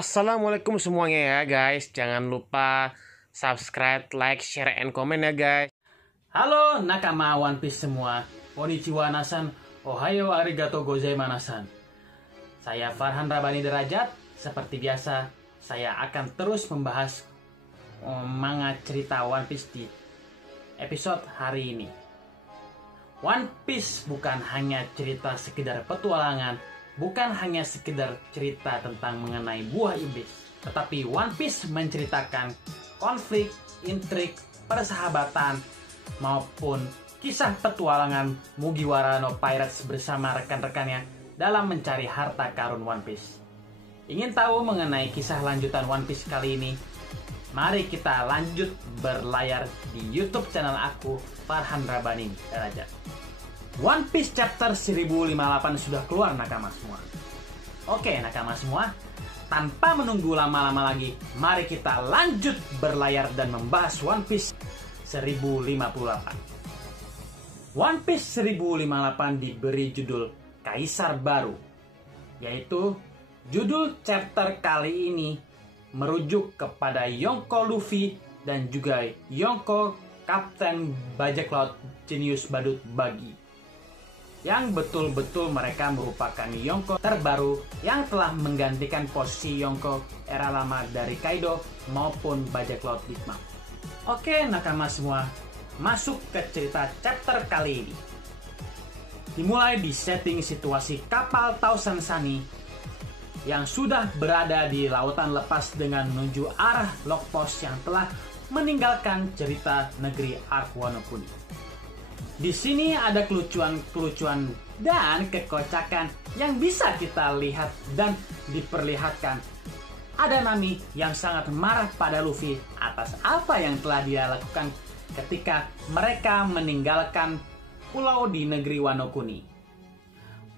Assalamualaikum semuanya ya guys. Jangan lupa subscribe, like, share, and comment ya guys. Halo nakama One Piece semua. Konnichiwa nasan, ohayo arigato gozaimanasan. Saya Farhan Rabani Derajat. Seperti biasa, saya akan terus membahas manga cerita One Piece di episode hari ini. One Piece bukan hanya cerita sekedar petualangan, bukan hanya sekedar cerita tentang mengenai buah iblis, tetapi One Piece menceritakan konflik, intrik, persahabatan, maupun kisah petualangan Mugiwara no Pirates bersama rekan-rekannya dalam mencari harta karun One Piece. Ingin tahu mengenai kisah lanjutan One Piece kali ini? Mari kita lanjut berlayar di YouTube channel aku, Farhan Rabani Derajat. One Piece chapter 1058 sudah keluar nakama semua. Oke nakama semua, tanpa menunggu lama-lama lagi, mari kita lanjut berlayar dan membahas One Piece 1058. One Piece 1058 diberi judul Kaisar Baru, yaitu judul chapter kali ini merujuk kepada Yonko Luffy dan juga Yonko Kapten Bajak Laut Jenius Badut Buggy, yang betul-betul mereka merupakan Yonko terbaru yang telah menggantikan posisi Yonko era lama dari Kaido maupun Bajak Laut Big Mom. Oke nakama semua, masuk ke cerita chapter kali ini. Dimulai di setting situasi kapal Thousand Sunny yang sudah berada di lautan lepas dengan menuju arah log post yang telah meninggalkan cerita negeri Arc Wano Kuni. Di sini ada kelucuan dan kekocakan yang bisa kita lihat dan diperlihatkan. Ada Nami yang sangat marah pada Luffy atas apa yang telah dia lakukan ketika mereka meninggalkan pulau di negeri Wano Kuni.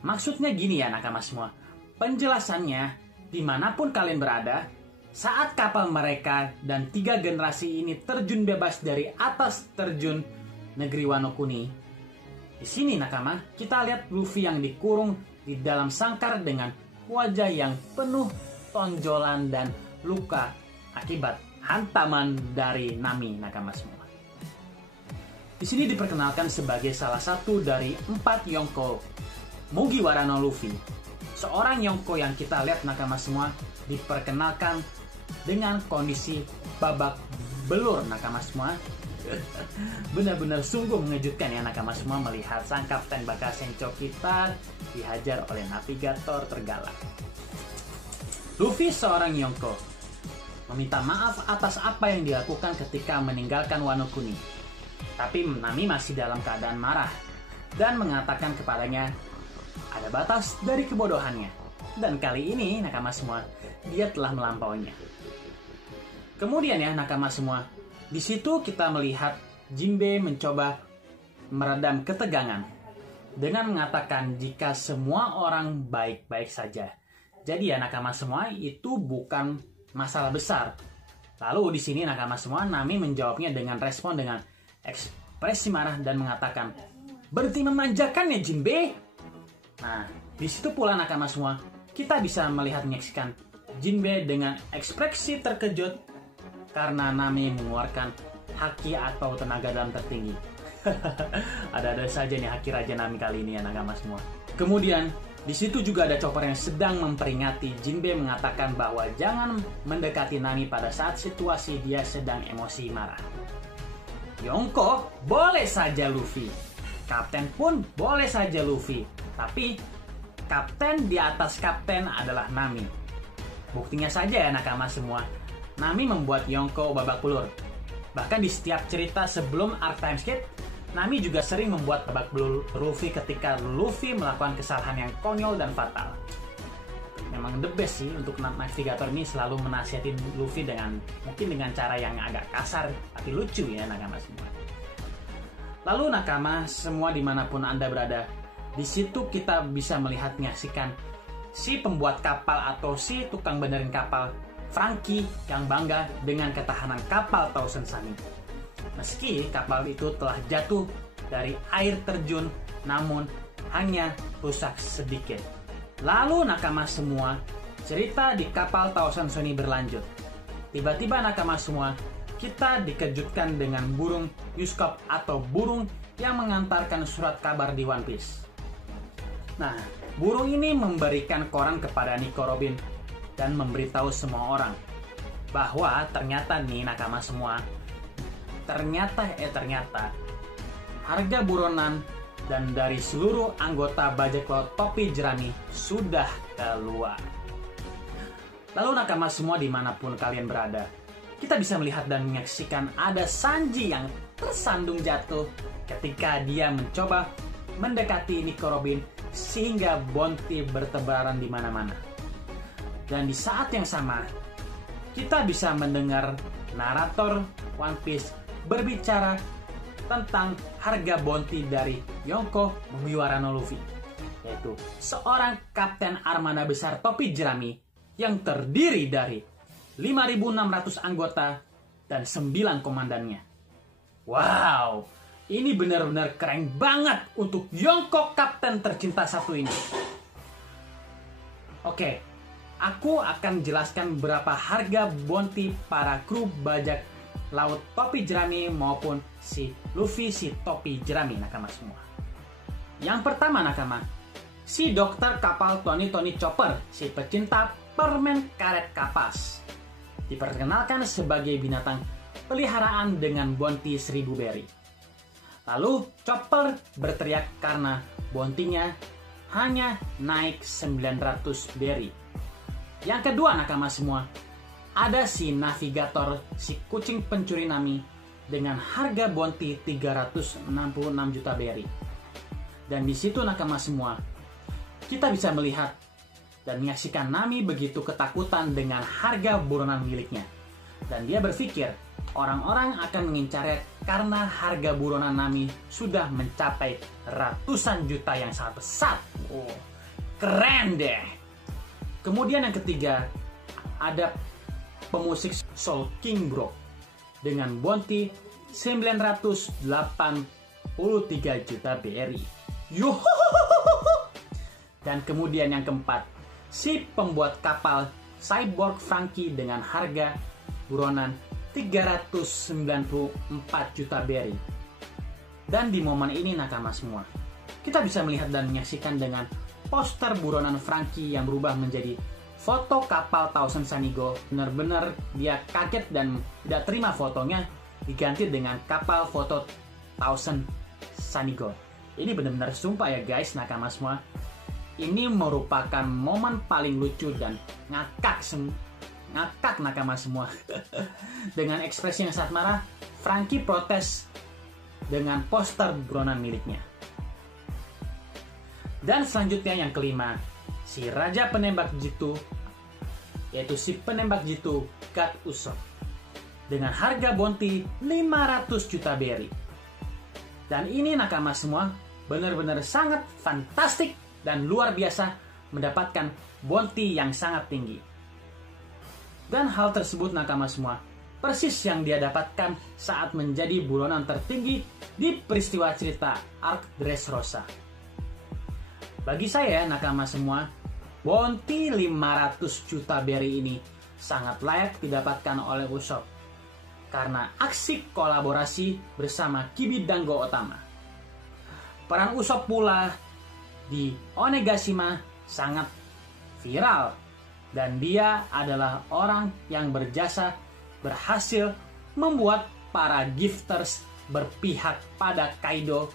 Maksudnya gini ya nakama semua, penjelasannya dimanapun kalian berada, saat kapal mereka dan 3 generasi ini terjun bebas dari atas terjun negeri Wano Kuni. Di sini nakama, kita lihat Luffy yang dikurung di dalam sangkar dengan wajah yang penuh tonjolan dan luka akibat hantaman dari Nami nakama semua. Di sini diperkenalkan sebagai salah satu dari 4 Yonko Mugiwara no Luffy. Seorang Yonko yang kita lihat nakama semua diperkenalkan dengan kondisi babak belur nakama semua. Benar-benar sungguh mengejutkan ya nakama semua melihat sang kapten Bakasencho kita dihajar oleh navigator tergalak. Luffy seorang Yonko meminta maaf atas apa yang dilakukan ketika meninggalkan Wano Kuni. Tapi Nami masih dalam keadaan marah dan mengatakan kepadanya ada batas dari kebodohannya. Dan kali ini nakama semua, dia telah melampauinya. Kemudian ya nakama semua, di situ kita melihat Jinbe mencoba meredam ketegangan dengan mengatakan jika semua orang baik-baik saja. Jadi ya nakama semua, itu bukan masalah besar. Lalu di sini nakama semua, Nami menjawabnya dengan respon dengan ekspresi marah dan mengatakan, "Berhenti memanjakan ya Jinbe." Nah, di situ pula nakama semua, kita bisa melihat menyaksikan Jinbe dengan ekspresi terkejut karena Nami mengeluarkan haki atau tenaga dalam tertinggi. Ada-ada saja nih haki Raja Nami kali ini ya nakama semua. Kemudian, di situ juga ada Chopper yang sedang memperingati Jinbe mengatakan bahwa jangan mendekati Nami pada saat situasi dia sedang emosi marah. Yonko boleh saja Luffy, Kapten pun boleh saja Luffy, tapi kapten di atas kapten adalah Nami. Buktinya saja ya nakama semua, Nami membuat Yonko babak belur. Bahkan di setiap cerita sebelum Arc Time Skip, Nami juga sering membuat babak belur Luffy ketika Luffy melakukan kesalahan yang konyol dan fatal. Memang the best sih untuk navigator ini, selalu menasihatin Luffy mungkin dengan cara yang agak kasar tapi lucu ya nakama semua. Lalu nakama semua dimanapun Anda berada, di situ kita bisa melihat menyaksikan si pembuat kapal atau si tukang benerin kapal Franky yang bangga dengan ketahanan kapal Thousand Sunny. Meski kapal itu telah jatuh dari air terjun, namun hanya rusak sedikit. Lalu nakama semua, Cerita di kapal Tausen Sunny berlanjut. Tiba-tiba nakama semua, kita dikejutkan dengan burung Yuskop atau burung yang mengantarkan surat kabar di One Piece. Nah, burung ini memberikan koran kepada Nico Robin dan memberitahu semua orang bahwa ternyata nih nakama semua, ternyata harga buronan dan dari seluruh anggota bajak laut topi jerami sudah keluar. Lalu nakama semua dimanapun kalian berada, kita bisa melihat dan menyaksikan ada Sanji yang tersandung jatuh ketika dia mencoba mendekati Nico Robin sehingga bounty bertebaran di mana-mana. Dan di saat yang sama, kita bisa mendengar narator One Piece berbicara tentang harga bounty dari Yonko Mugiwara no Luffy, yaitu seorang kapten armada besar topi jerami yang terdiri dari 5.600 anggota dan 9 komandannya. Wow, ini benar-benar keren banget untuk Yonko kapten tercinta satu ini. Oke, aku akan jelaskan berapa harga bounty para kru bajak laut topi jerami maupun si Luffy si topi jerami nakama semua. Yang pertama nakama, si dokter kapal Tony Chopper, si pecinta permen karet kapas. Diperkenalkan sebagai binatang peliharaan dengan bounty 1000 berry. Lalu Chopper berteriak karena bounty-nya hanya naik 900 berry. Yang kedua nakama semua, ada si navigator, si kucing pencuri Nami dengan harga bounty 366 juta berry. Dan di situ nakama semua, kita bisa melihat dan menyaksikan Nami begitu ketakutan dengan harga buronan miliknya. Dan dia berpikir orang-orang akan mengincarnya karena harga buronan Nami sudah mencapai ratusan juta yang sangat besar. Oh, keren deh. Kemudian yang ketiga, ada pemusik Soul King Bro dengan bounty 983 juta BRI. Yuhuhuhuhu. Dan kemudian yang keempat, si pembuat kapal Cyborg Franky dengan harga buronan 394 juta BRI. Dan di momen ini nakama semua, kita bisa melihat dan menyaksikan dengan poster buronan Franky yang berubah menjadi foto kapal Tausen Sanigo. Benar-benar dia kaget dan tidak terima fotonya diganti dengan kapal foto Tausen Sanigo. Ini benar-benar sumpah ya guys nakama semua. Ini merupakan momen paling lucu dan ngakak nakama semua. Dengan ekspresi yang sangat marah, Franky protes dengan poster buronan miliknya. Dan selanjutnya yang kelima, si raja penembak jitu, yaitu si penembak jitu God Usopp dengan harga bounty 500 juta berry. Dan ini nakama semua benar-benar sangat fantastik dan luar biasa mendapatkan bounty yang sangat tinggi. Dan hal tersebut nakama semua persis yang dia dapatkan saat menjadi buronan tertinggi di peristiwa cerita Arc Dressrosa. Bagi saya nakama semua, bounty 500 juta berry ini sangat layak didapatkan oleh Usopp karena aksi kolaborasi bersama Kibi Dango Otama. Peran Usopp pula di Onigashima sangat viral dan dia adalah orang yang berhasil membuat para gifters berpihak pada Kaido.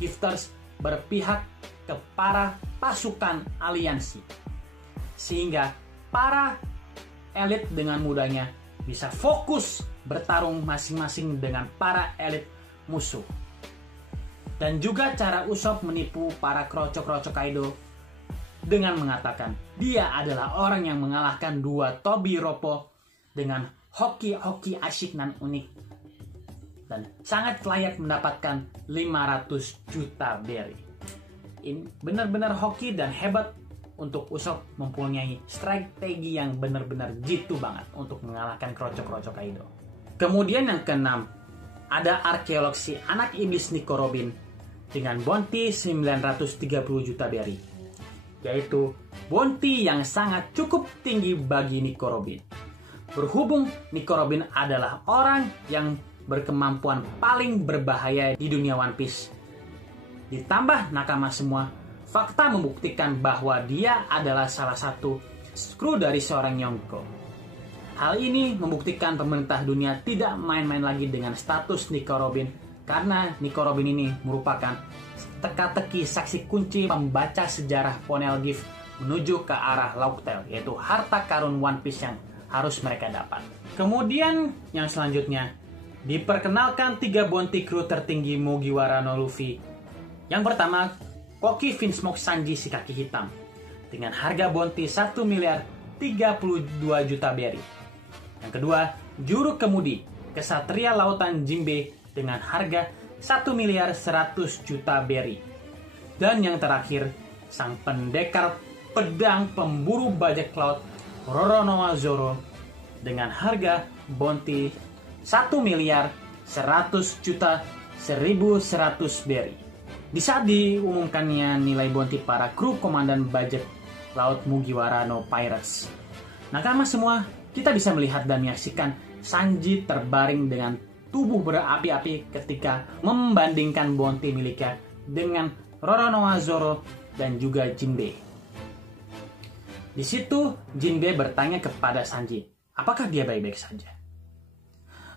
Gifters berpihak ke para pasukan aliansi, sehingga para elit dengan mudahnya bisa fokus bertarung masing-masing dengan para elit musuh. Dan juga cara Usopp menipu para krocok-krocok Kaido dengan mengatakan dia adalah orang yang mengalahkan dua Tobi Roppo dengan hoki-hoki asyik dan unik dan sangat layak mendapatkan 500 juta berry. Ini benar-benar hoki dan hebat untuk Usopp mempunyai strategi yang benar-benar jitu banget untuk mengalahkan krocok-krocok Kaido. Kemudian yang keenam, ada arkeolog si anak iblis Nico Robin dengan bounty 930 juta berry. yaitu bounty yang sangat cukup tinggi bagi Nico Robin. Berhubung Nico Robin adalah orang yang berkemampuan paling berbahaya di dunia One Piece. Ditambah nakama semua, fakta membuktikan bahwa dia adalah salah satu kru dari seorang Yonko. Hal ini membuktikan pemerintah dunia tidak main-main lagi dengan status Nico Robin, karena Nico Robin ini merupakan teka-teki saksi kunci membaca sejarah Poneglyph menuju ke arah Laugh-Tale, yaitu harta karun One Piece yang harus mereka dapat. Kemudian yang selanjutnya, diperkenalkan 3 bounty kru tertinggi Mugiwara no Luffy. Yang pertama, Koki Vinsmoke Sanji si kaki hitam dengan harga bounty 1 miliar 32 juta berry. Yang kedua, Juru Kemudi Kesatria Lautan Jinbe dengan harga 1 miliar 100 juta berry. Dan yang terakhir, sang pendekar pedang pemburu bajak laut Roronoa Zoro dengan harga bounty 1 miliar 100 juta 1100 berry. Di saat diumumkannya nilai bounty para kru komandan bajak laut Mugiwara no Pirates, nakama semua, kita bisa melihat dan menyaksikan Sanji terbaring dengan tubuh berapi-api ketika membandingkan bounty miliknya dengan Roronoa Zoro dan juga Jinbe. Di situ Jinbe bertanya kepada Sanji, apakah dia baik-baik saja?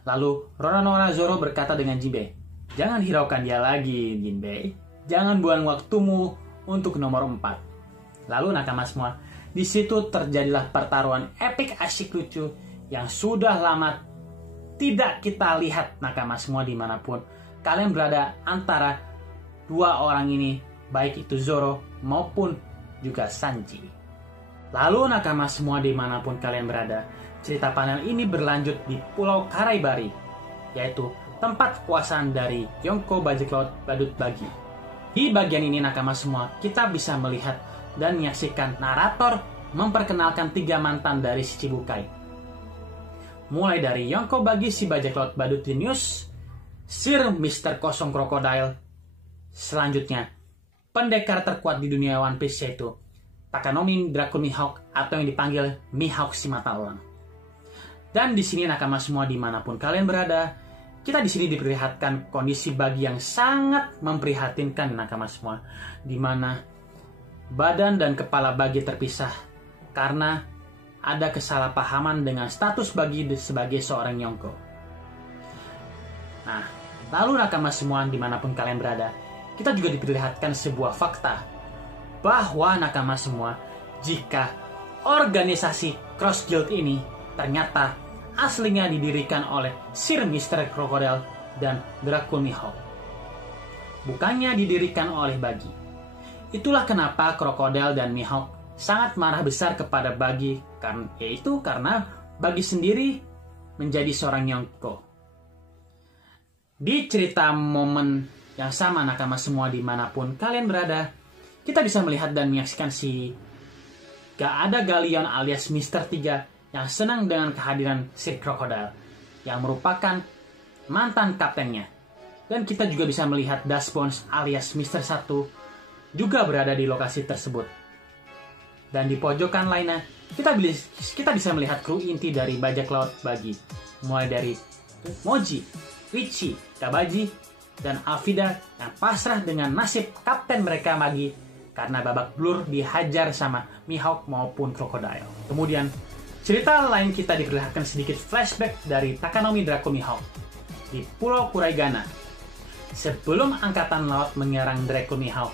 Lalu Roronoa Zoro berkata dengan Jinbe, jangan hiraukan dia lagi, Jinbe. Jangan buang waktumu untuk nomor 4. Lalu nakama semua, di situ terjadilah pertaruhan epik asyik lucu yang sudah lama tidak kita lihat nakama semua dimanapun kalian berada antara dua orang ini, baik itu Zoro maupun juga Sanji. Lalu nakama semua dimanapun kalian berada, cerita panel ini berlanjut di Pulau Karaibari, yaitu tempat kekuasaan dari Yonko bajak laut badut bagi. Di bagian ini nakama semua, kita bisa melihat dan menyaksikan narator memperkenalkan 3 mantan dari si Chichibukai. Mulai dari Yonko bagi si bajak laut badut jenius, Sir Mr. Kosong Crocodile. Selanjutnya, pendekar terkuat di dunia One Piece yaitu Takanomi Dracul Mihawk atau yang dipanggil Mihawk si mata elang. Dan di sini nakama semua dimanapun kalian berada, kita di sini diperlihatkan kondisi bagi yang sangat memprihatinkan nakama semua, di mana badan dan kepala bagi terpisah karena ada kesalahpahaman dengan status bagi sebagai seorang Yonko. Nah, lalu nakama semua dimanapun kalian berada, kita juga diperlihatkan sebuah fakta bahwa nakama semua, jika organisasi Cross Guild ini ternyata aslinya didirikan oleh Sir Mr. Crocodile dan Dracul Mihawk, bukannya didirikan oleh Bagi. Itulah kenapa Crocodile dan Mihawk sangat marah besar kepada Bagi, yaitu karena Bagi sendiri menjadi seorang Yonko. Di cerita momen yang sama nakama semua dimanapun kalian berada, kita bisa melihat dan menyaksikan si Gak ada Galion alias Mr. 3 yang senang dengan kehadiran Sir Crocodile yang merupakan mantan kaptennya. Dan kita juga bisa melihat Dustbones alias Mr. 1 juga berada di lokasi tersebut. Dan di pojokan lainnya, kita bisa melihat kru inti dari bajak laut Bagi, mulai dari Moji, Richie, Kabaji, dan Alvida yang pasrah dengan nasib kapten mereka Bagi karena babak belur dihajar sama Mihawk maupun Crocodile. Kemudian cerita lain kita diperlihatkan sedikit flashback dari Takanomi Dracul Mihawk di Pulau Kuraigana sebelum angkatan laut menyerang Dracul Mihawk,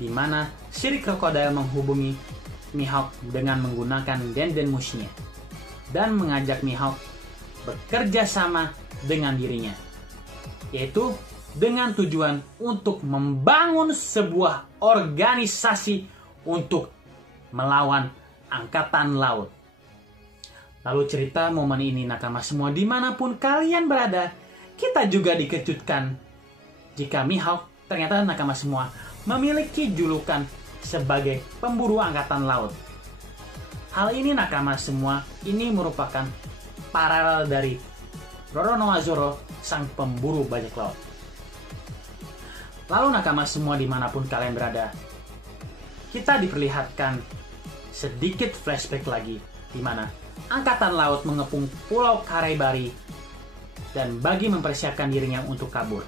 di mana Sir Crocodile menghubungi Mihawk dengan menggunakan Denden Mushi-nya dan mengajak Mihawk bekerja sama dengan dirinya, yaitu dengan tujuan untuk membangun sebuah organisasi untuk melawan angkatan laut. Lalu cerita momen ini nakama semua dimanapun kalian berada, kita juga dikejutkan jika Mihawk ternyata nakama semua memiliki julukan sebagai pemburu angkatan laut. Hal ini nakama semua ini merupakan paralel dari Roronoa Zoro, sang pemburu bajak laut. Lalu nakama semua dimanapun kalian berada, kita diperlihatkan sedikit flashback lagi, di mana Angkatan Laut mengepung Pulau Karai-Bari dan Buggy mempersiapkan dirinya untuk kabur.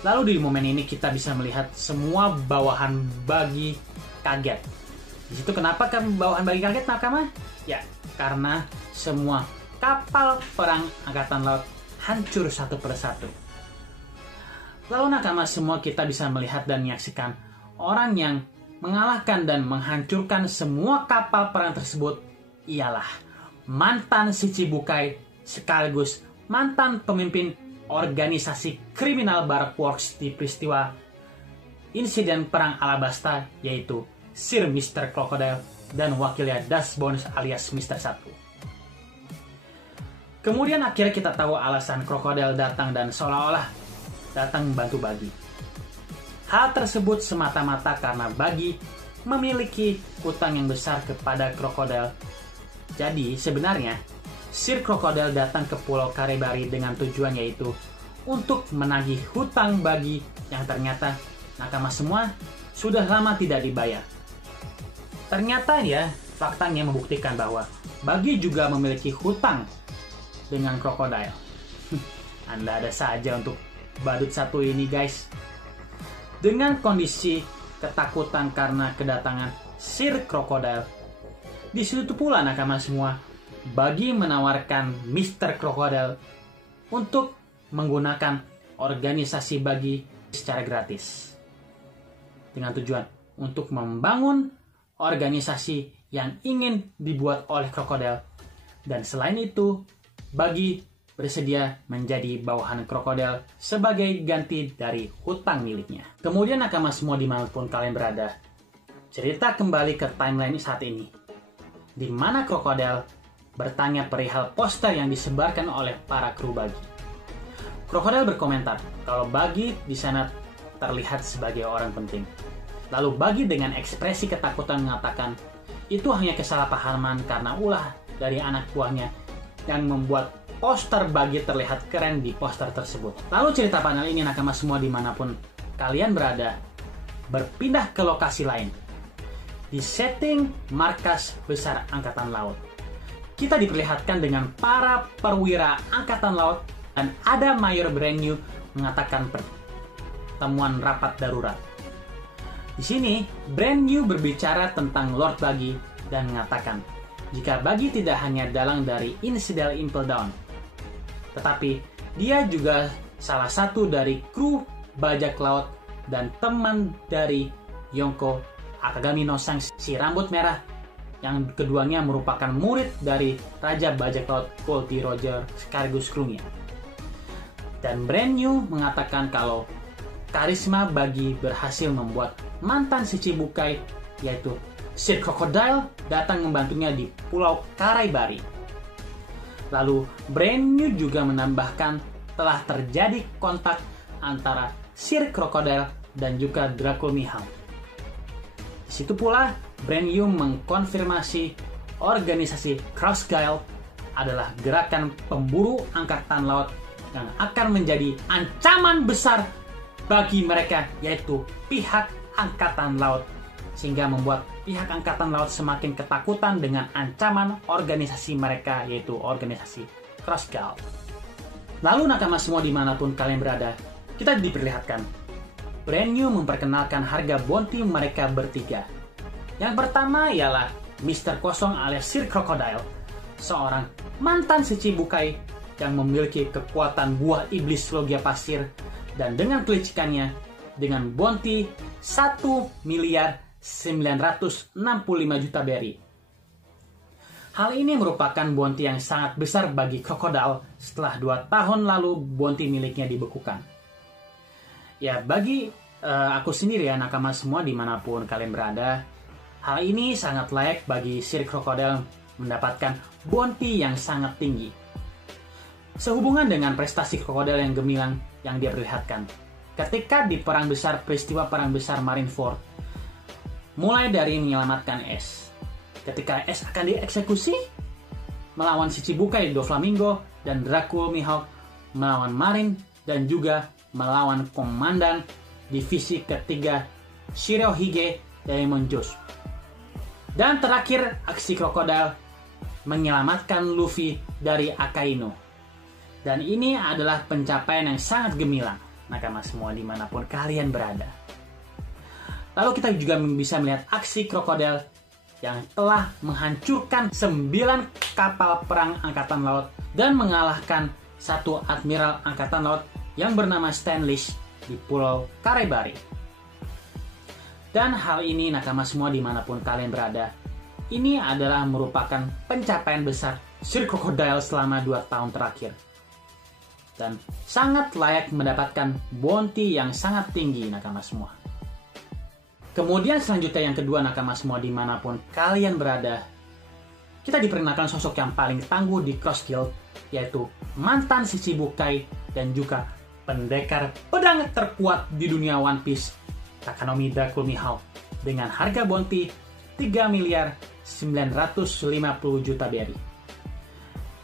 Lalu di momen ini kita bisa melihat semua bawahan Buggy kaget. Di situ kenapa bawahan Buggy kaget, Nakama? Ya, karena semua kapal perang Angkatan Laut hancur satu persatu. Lalu Nakama semua kita bisa melihat dan menyaksikan orang yang mengalahkan dan menghancurkan semua kapal perang tersebut ialah mantan Shichibukai sekaligus mantan pemimpin organisasi kriminal Barak Works di peristiwa insiden perang Alabasta, yaitu Sir Mr. Crocodile dan wakilnya Das Bones alias Mr. 1. Kemudian akhirnya kita tahu alasan Crocodile datang dan seolah-olah datang membantu Buggy. Hal tersebut semata-mata karena Buggy memiliki hutang yang besar kepada Crocodile. Jadi sebenarnya Sir Crocodile datang ke Pulau Karai-Bari dengan tujuan yaitu untuk menagih hutang Buggy yang ternyata Nakama semua sudah lama tidak dibayar. Ternyata ya, faktanya membuktikan bahwa Buggy juga memiliki hutang dengan Crocodile. Anda ada saja untuk badut satu ini, guys. Dengan kondisi ketakutan karena kedatangan Sir Crocodile, di situ pula Nakama semua, Buggy menawarkan Mr. Crocodile untuk menggunakan organisasi Buggy secara gratis. Dengan tujuan untuk membangun organisasi yang ingin dibuat oleh Crocodile. Dan selain itu, Buggy bersedia menjadi bawahan Crocodile sebagai ganti dari hutang miliknya. Kemudian Nakama semua dimanapun kalian berada, cerita kembali ke timeline saat ini, di mana Crocodile bertanya perihal poster yang disebarkan oleh para kru Buggy. Crocodile berkomentar kalau Buggy di sana terlihat sebagai orang penting. Lalu Buggy dengan ekspresi ketakutan mengatakan itu hanya kesalahpahaman karena ulah dari anak buahnya yang membuat poster Buggy terlihat keren di poster tersebut. Lalu cerita panel ini Nakama semua dimanapun kalian berada berpindah ke lokasi lain. Di setting markas besar Angkatan Laut, kita diperlihatkan dengan para perwira Angkatan Laut dan ada Mayor Brand New mengatakan pertemuan rapat darurat. Di sini Brand New berbicara tentang Lord Buggy dan mengatakan jika Buggy tidak hanya dalang dari insiden Impel Down, tetapi dia juga salah satu dari kru bajak laut dan teman dari Yonko Akagami no Sang, si rambut merah, yang keduanya merupakan murid dari Raja Bajak Laut Goldie Roger sekaligus krunya. Dan Brand New mengatakan kalau karisma Buggy berhasil membuat mantan Shichibukai yaitu Sir Crocodile datang membantunya di Pulau Karai-Bari. Lalu Brand New juga menambahkan telah terjadi kontak antara Sir Crocodile dan juga Dracul Mihawk. Di situ pula Brand New mengkonfirmasi organisasi Cross Guile adalah gerakan pemburu angkatan laut yang akan menjadi ancaman besar bagi mereka, yaitu pihak angkatan laut, sehingga membuat pihak angkatan laut semakin ketakutan dengan ancaman organisasi mereka, yaitu organisasi Cross Guile. Lalu Nakama semua dimanapun kalian berada, kita diperlihatkan Brand New memperkenalkan harga bounty mereka bertiga. Yang pertama ialah Mr. Kosong alias Sir Crocodile, seorang mantan Shichibukai yang memiliki kekuatan buah iblis logia pasir, dan dengan kelicikannya dengan bounty 1.965.000.000 berry. Hal ini merupakan bounty yang sangat besar bagi Crocodile setelah 2 tahun lalu bounty miliknya dibekukan. Ya, bagi aku sendiri ya, Nakama semua dimanapun kalian berada, hal ini sangat layak bagi Sir Crocodile mendapatkan bounty yang sangat tinggi. Sehubungan dengan prestasi Crocodile yang gemilang yang dia perlihatkan ketika di peristiwa perang besar Marineford, mulai dari menyelamatkan S, ketika S akan dieksekusi, melawan Shichibukai Doflamingo dan Dracul Mihawk, melawan Marine, dan juga melawan komandan divisi ketiga Shirohige Diamond Josh. Dan terakhir, aksi krokodil menyelamatkan Luffy dari Akainu. Dan ini adalah pencapaian yang sangat gemilang, nakama semua dimanapun kalian berada. Lalu kita juga bisa melihat aksi krokodil yang telah menghancurkan 9 kapal perang Angkatan Laut dan mengalahkan satu Admiral Angkatan Laut yang bernama Stanley di Pulau Karebari. Dan hal ini nakama semua dimanapun kalian berada, ini adalah merupakan pencapaian besar Sir Crocodile selama 2 tahun terakhir. Dan sangat layak mendapatkan bounty yang sangat tinggi nakama semua. Kemudian selanjutnya yang kedua nakama semua dimanapun kalian berada, kita diperkenalkan sosok yang paling tangguh di Cross Guild, yaitu mantan Shichibukai dan juga pendekar pedang terkuat di dunia One Piece, Takanomi Dracul Mihawk, dengan harga bounty 3 miliar 950 juta berry.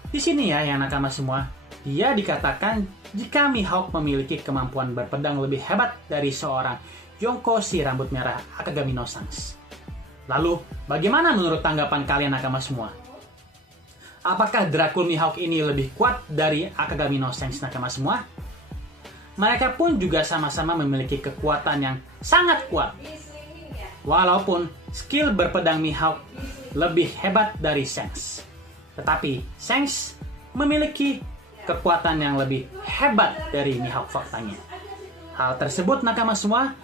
Di sini ya yang nakama semua, dia dikatakan jika Mihawk memiliki kemampuan berpedang lebih hebat dari seorang Yonko si rambut merah Akagami no Sans. Lalu, bagaimana menurut tanggapan kalian nakama semua? Apakah Dracul Mihawk ini lebih kuat dari Akagami no Sans nakama semua? Mereka pun juga sama-sama memiliki kekuatan yang sangat kuat. Walaupun skill berpedang Mihawk lebih hebat dari Shanks. Tetapi Shanks memiliki kekuatan yang lebih hebat dari Mihawk faktanya. Hal tersebut nakama semua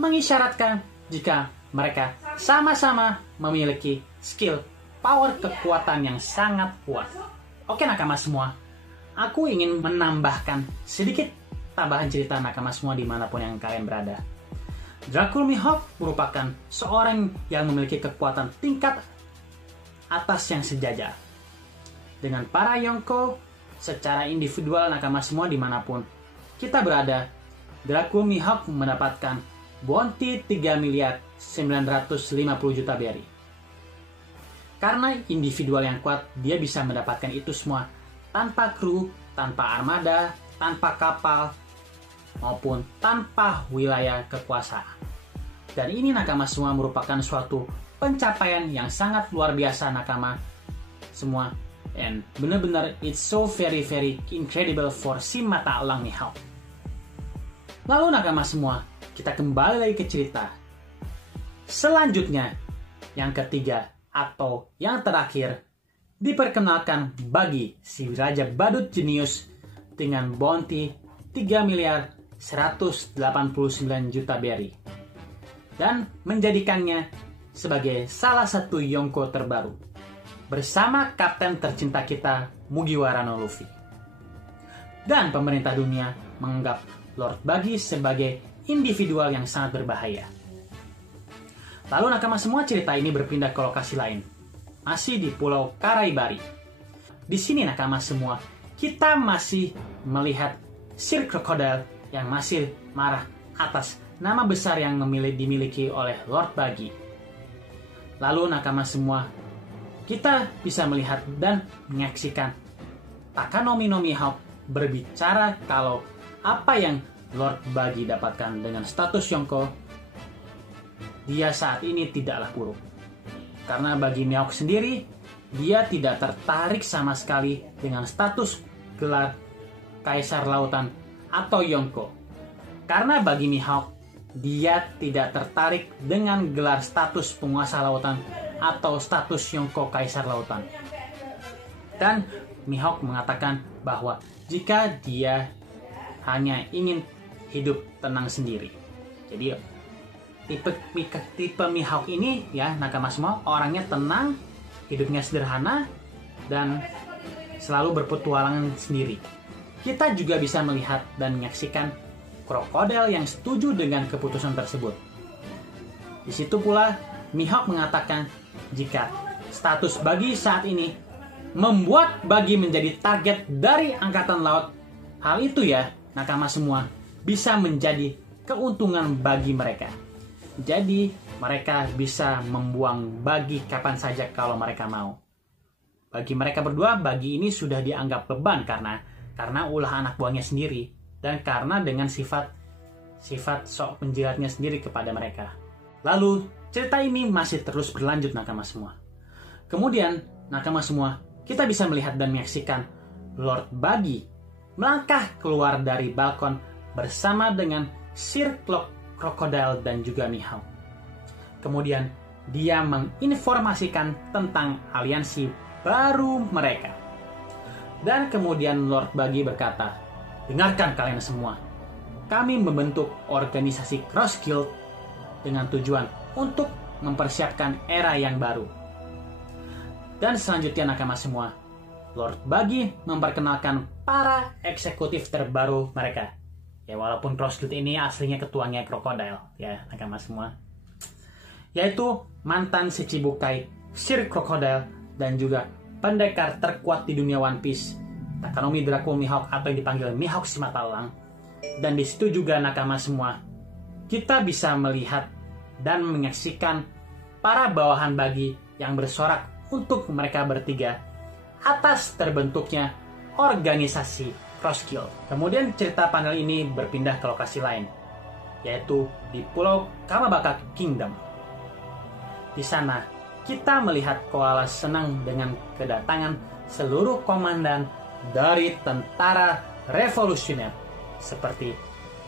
mengisyaratkan jika mereka sama-sama memiliki skill power kekuatan yang sangat kuat. Oke nakama semua, aku ingin menambahkan sedikit tambahan cerita nakama semua dimanapun yang kalian berada. Dracul Mihawk merupakan seorang yang memiliki kekuatan tingkat atas yang sejajar dengan para Yonko secara individual nakama semua dimanapun kita berada. Dracul Mihawk mendapatkan bounty 3 miliar 950 juta berry. Karena individual yang kuat, dia bisa mendapatkan itu semua tanpa kru, tanpa armada, tanpa kapal, maupun tanpa wilayah kekuasaan. Dan ini nakama semua merupakan suatu pencapaian yang sangat luar biasa nakama semua. And benar-benar it's so very incredible for si mata elang Mihawk. Lalu nakama semua, kita kembali lagi ke cerita. Selanjutnya, yang ketiga atau yang terakhir, diperkenalkan bagi si Raja Badut Jenius dengan bounty 3 miliar 189 juta berry dan menjadikannya sebagai salah satu Yonko terbaru bersama kapten tercinta kita Mugiwara no Luffy. Dan pemerintah dunia menganggap Lord Buggy sebagai individual yang sangat berbahaya. Lalu nakama semua cerita ini berpindah ke lokasi lain, masih di Pulau Karaibari. Di sini nakama semua, kita masih melihat Sir Crocodile yang masih marah atas nama besar yang dimiliki oleh Lord Buggy. Lalu nakama semua, kita bisa melihat dan menyaksikan Takanomi no Mihawk berbicara kalau apa yang Lord Buggy dapatkan dengan status Yonko, dia saat ini tidaklah buruk. Karena bagi Mihawk sendiri, dia tidak tertarik sama sekali dengan status gelar Kaisar Lautan atau Yonko. Karena bagi Mihawk, dia tidak tertarik dengan gelar status penguasa lautan atau status Yonko Kaisar Lautan. Dan Mihawk mengatakan bahwa jika dia hanya ingin hidup tenang sendiri. Jadi tipe Mihawk ini ya nakama semua orangnya tenang, hidupnya sederhana dan selalu berpetualangan sendiri. Kita juga bisa melihat dan menyaksikan krokodil yang setuju dengan keputusan tersebut. Di situ pula Mihawk mengatakan jika status Buggy saat ini membuat Buggy menjadi target dari Angkatan Laut, hal itu ya nakama semua bisa menjadi keuntungan bagi mereka. Jadi mereka bisa membuang Buggy kapan saja kalau mereka mau. Bagi mereka berdua, Buggy ini sudah dianggap beban karena ulah anak buahnya sendiri dan karena dengan sifat sok penjilatnya sendiri kepada mereka. Lalu cerita ini masih terus berlanjut nakama semua. Kemudian, nakama semua, kita bisa melihat dan menyaksikan Lord Buggy melangkah keluar dari balkon bersama dengan Sir Crocodile dan juga Mihawk. Kemudian, dia menginformasikan tentang aliansi baru mereka. Dan kemudian Lord Buggy berkata, "Dengarkan kalian semua. Kami membentuk organisasi Cross Guild dengan tujuan untuk mempersiapkan era yang baru." Dan selanjutnya nakama semua, Lord Buggy memperkenalkan para eksekutif terbaru mereka. Ya, walaupun Cross Guild ini aslinya ketuanya Crocodile, ya nakama semua. Yaitu mantan Shichibukai Sir Crocodile dan juga pendekar terkuat di dunia One Piece, Takanomi Dracul Mihawk atau yang dipanggil Mihawk si mata elang. Dan di situ juga nakama semua, kita bisa melihat dan menyaksikan para bawahan Buggy yang bersorak untuk mereka bertiga atas terbentuknya organisasi Cross Guild. Kemudian cerita panel ini berpindah ke lokasi lain, yaitu di Pulau Kamabaka Kingdom. Di sana, kita melihat Koala senang dengan kedatangan seluruh komandan dari tentara revolusioner seperti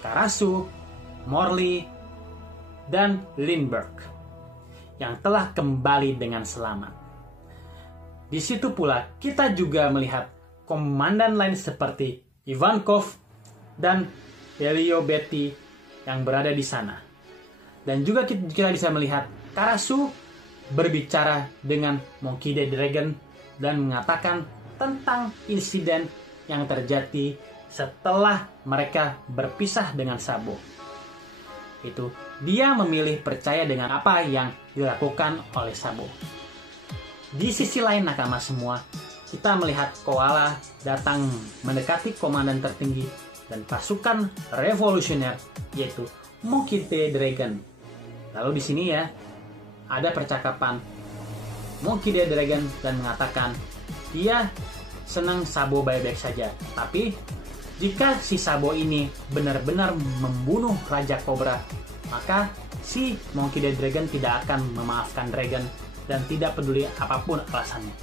Karasu, Morley, dan Lindbergh yang telah kembali dengan selamat. Di situ pula kita juga melihat komandan lain seperti Ivankov dan Delio Betty yang berada di sana. Dan juga kita bisa melihat Karasu berbicara dengan Monkey D. Dragon dan mengatakan tentang insiden yang terjadi setelah mereka berpisah dengan Sabo. Itu dia memilih percaya dengan apa yang dilakukan oleh Sabo. Di sisi lain nakama semua, kita melihat Koala datang mendekati komandan tertinggi dan pasukan revolusioner, yaitu Monkey D. Dragon. Lalu di sini ya, ada percakapan Monkey D. Dragon dan mengatakan dia senang Sabo baik-baik saja. Tapi jika si Sabo ini benar-benar membunuh Raja Cobra, maka si Monkey D. Dragon tidak akan memaafkan Dragon dan tidak peduli apapun alasannya.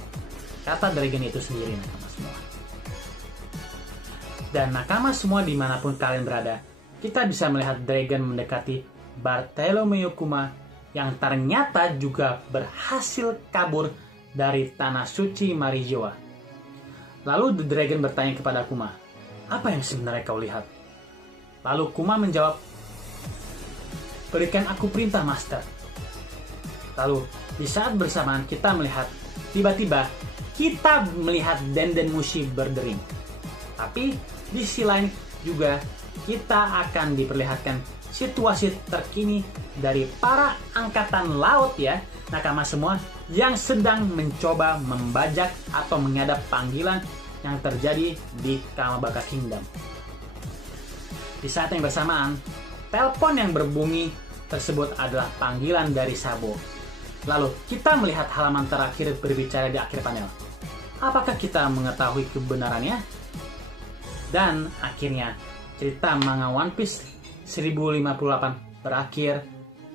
Kata Dragon itu sendiri nakama semua. Dan nakama semua dimanapun kalian berada, kita bisa melihat Dragon mendekati Bartholomew Kuma yang ternyata juga berhasil kabur dari tanah suci Marijoa. Lalu The Dragon bertanya kepada Kuma, "Apa yang sebenarnya kau lihat?" Lalu Kuma menjawab, "Berikan aku perintah, Master." Lalu di saat bersamaan kita melihat, tiba-tiba kita melihat Denden Mushi berdering. Tapi di sisi lain juga kita akan diperlihatkan situasi terkini dari para angkatan laut ya, nakama semua, yang sedang mencoba membajak atau menghadap panggilan yang terjadi di Kamabaka Kingdom. Di saat yang bersamaan, telepon yang berbunyi tersebut adalah panggilan dari Sabo. Lalu kita melihat halaman terakhir berbicara di akhir panel. Apakah kita mengetahui kebenarannya? Dan akhirnya cerita manga One Piece 1058 berakhir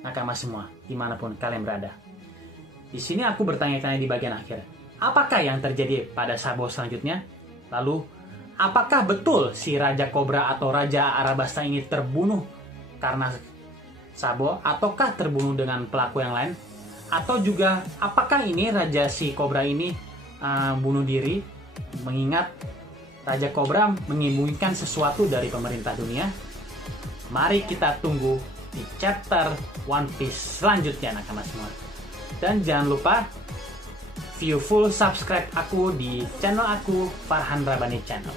nakama semua dimanapun kalian berada. Di sini aku bertanya-tanya di bagian akhir, apakah yang terjadi pada Sabo selanjutnya? Lalu apakah betul si Raja Cobra atau Raja Arabasta ini terbunuh karena Sabo, ataukah terbunuh dengan pelaku yang lain? Atau juga apakah ini Raja si Cobra ini bunuh diri mengingat Raja Cobra menyembunyikan sesuatu dari pemerintah dunia? Mari kita tunggu di chapter One Piece selanjutnya nakama semua. Dan jangan lupa view full subscribe aku di channel aku, Farhan Rabani Channel.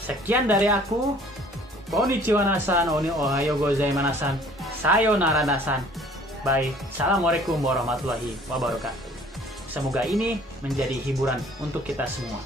Sekian dari aku. Konnichiwa nasan, oni ohayo gozaimasan, sayonara nasan. Bye. Assalamualaikum warahmatullahi wabarakatuh. Semoga ini menjadi hiburan untuk kita semua.